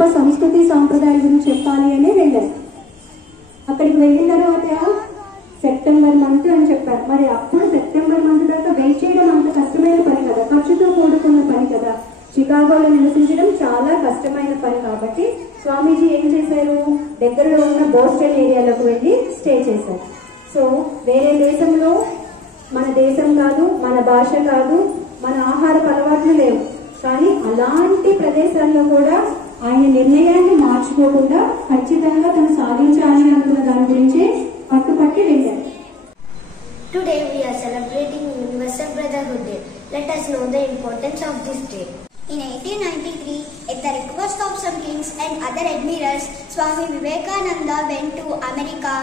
గొప్ప సంస్కృతి సాంప్రదాయాల గురించి చెప్పాలి అని వెళ్ళారు. అక్కడికి వెళ్ళిన తర్వాత సెప్టెంబర్ మంత్ అని చెప్పారు. మరి అప్పుడు సెప్టెంబర్ మంత్ దాకా వెయిట్ చేయడం అంత కష్టమైన పని కదా, ఖర్చుతో కూడుకున్న పని కదా. చికాగోలో నివసించడం చాలా కష్టమైన పని కాబట్టి స్వామీజీ ఏం చేశారు, దగ్గరలో ఉన్న బోస్టన్ ఏరియాలోకి వెళ్ళి స్టే చేశారు. సో వేరే దేశంలో మన దేశం కాదు, మన భాష కాదు, మన ఆహారపు అలవాట్లు లేవు, కానీ అలాంటి ప్రదేశాల్లో కూడా ఆయన నిర్ణయాన్ని మార్చుకోకుండా ఖచ్చితంగా తను సాధించాలి అనుకున్న దాని గురించి పట్టుపట్టి వెళ్ళారు. Today we are celebrating Universal Brotherhood Day. Let us know the importance of this day. In 1893, at the request of some kings and other admirals, Swami Vivekananda went to America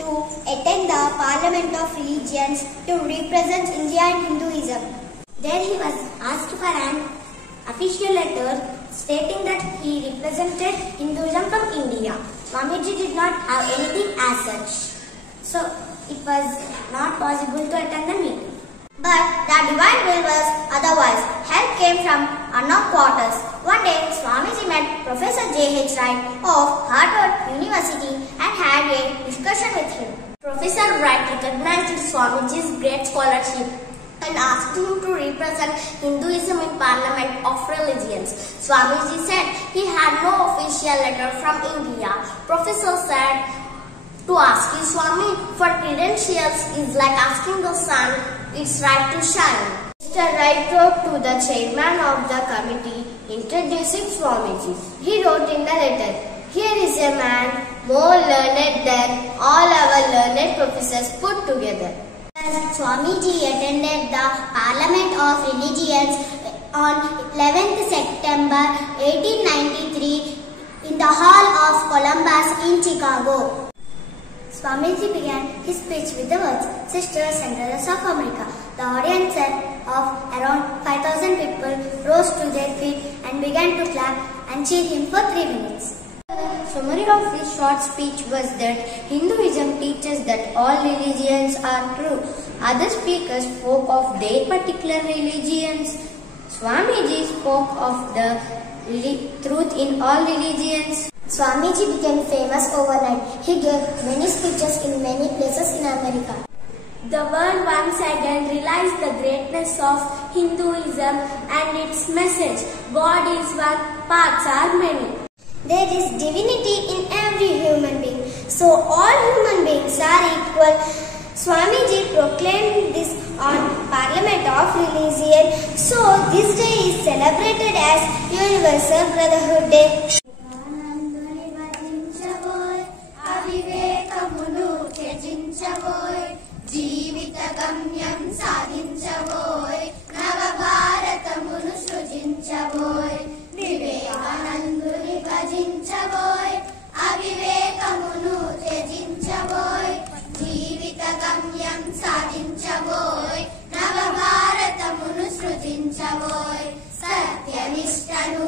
to attend the Parliament of Religions to represent India and Hinduism. There he was asked for an official letter stating that he represented Hinduism from India. Swamiji did not have anything as such, so it was not possible to attend the meeting. But the divine will was otherwise. Help came from unknown quarters. One day, Swamiji met Professor J.H. Wright of Harvard University and had a discussion with him. Professor Wright recognized Swamiji's great scholarship and asked him to represent Hinduism in Parliament of Religions. Swamiji said he had no official letter from India. Professor said, to ask you, Swami, for credentials is like asking the sun its right to shine. Mr. Wright wrote to the chairman of the committee introducing Swamiji. He wrote in the letter, here is a man more learned than all our learned professors put together. Swamiji attended the Parliament of Religions on 11th September 1893 in the Hall of Columbus in Chicago. Swamiji began his speech with the words, Sisters and Brothers of America. The audience of around 5,000 people rose to their feet and began to clap and cheer him for 3 minutes. The summary of his short speech was that Hinduism teaches that all religions are true. Other speakers spoke of their particular religions. Swamiji spoke of the truth in all religions. Swamiji became famous overnight. He gave many speeches in many places in America. The world once again realized the greatness of Hinduism and its message, God is one, paths are many. There is divinity in every human being, so all human beings are equal. Swamiji proclaimed this on Parliament of Religion, so this day is celebrated as Universal Brotherhood Day. జీవిత గమ్యం సాధించబోయ్, నవ భారతమును సృజించబోయ్, వివేకానందుని భజించబోయ్, అవివేకమును త్యజించబోయ్, జీవిత గమ్యం సాధించబోయ్, నవ భారతమును సృజించబోయ్, సత్యనిష్టను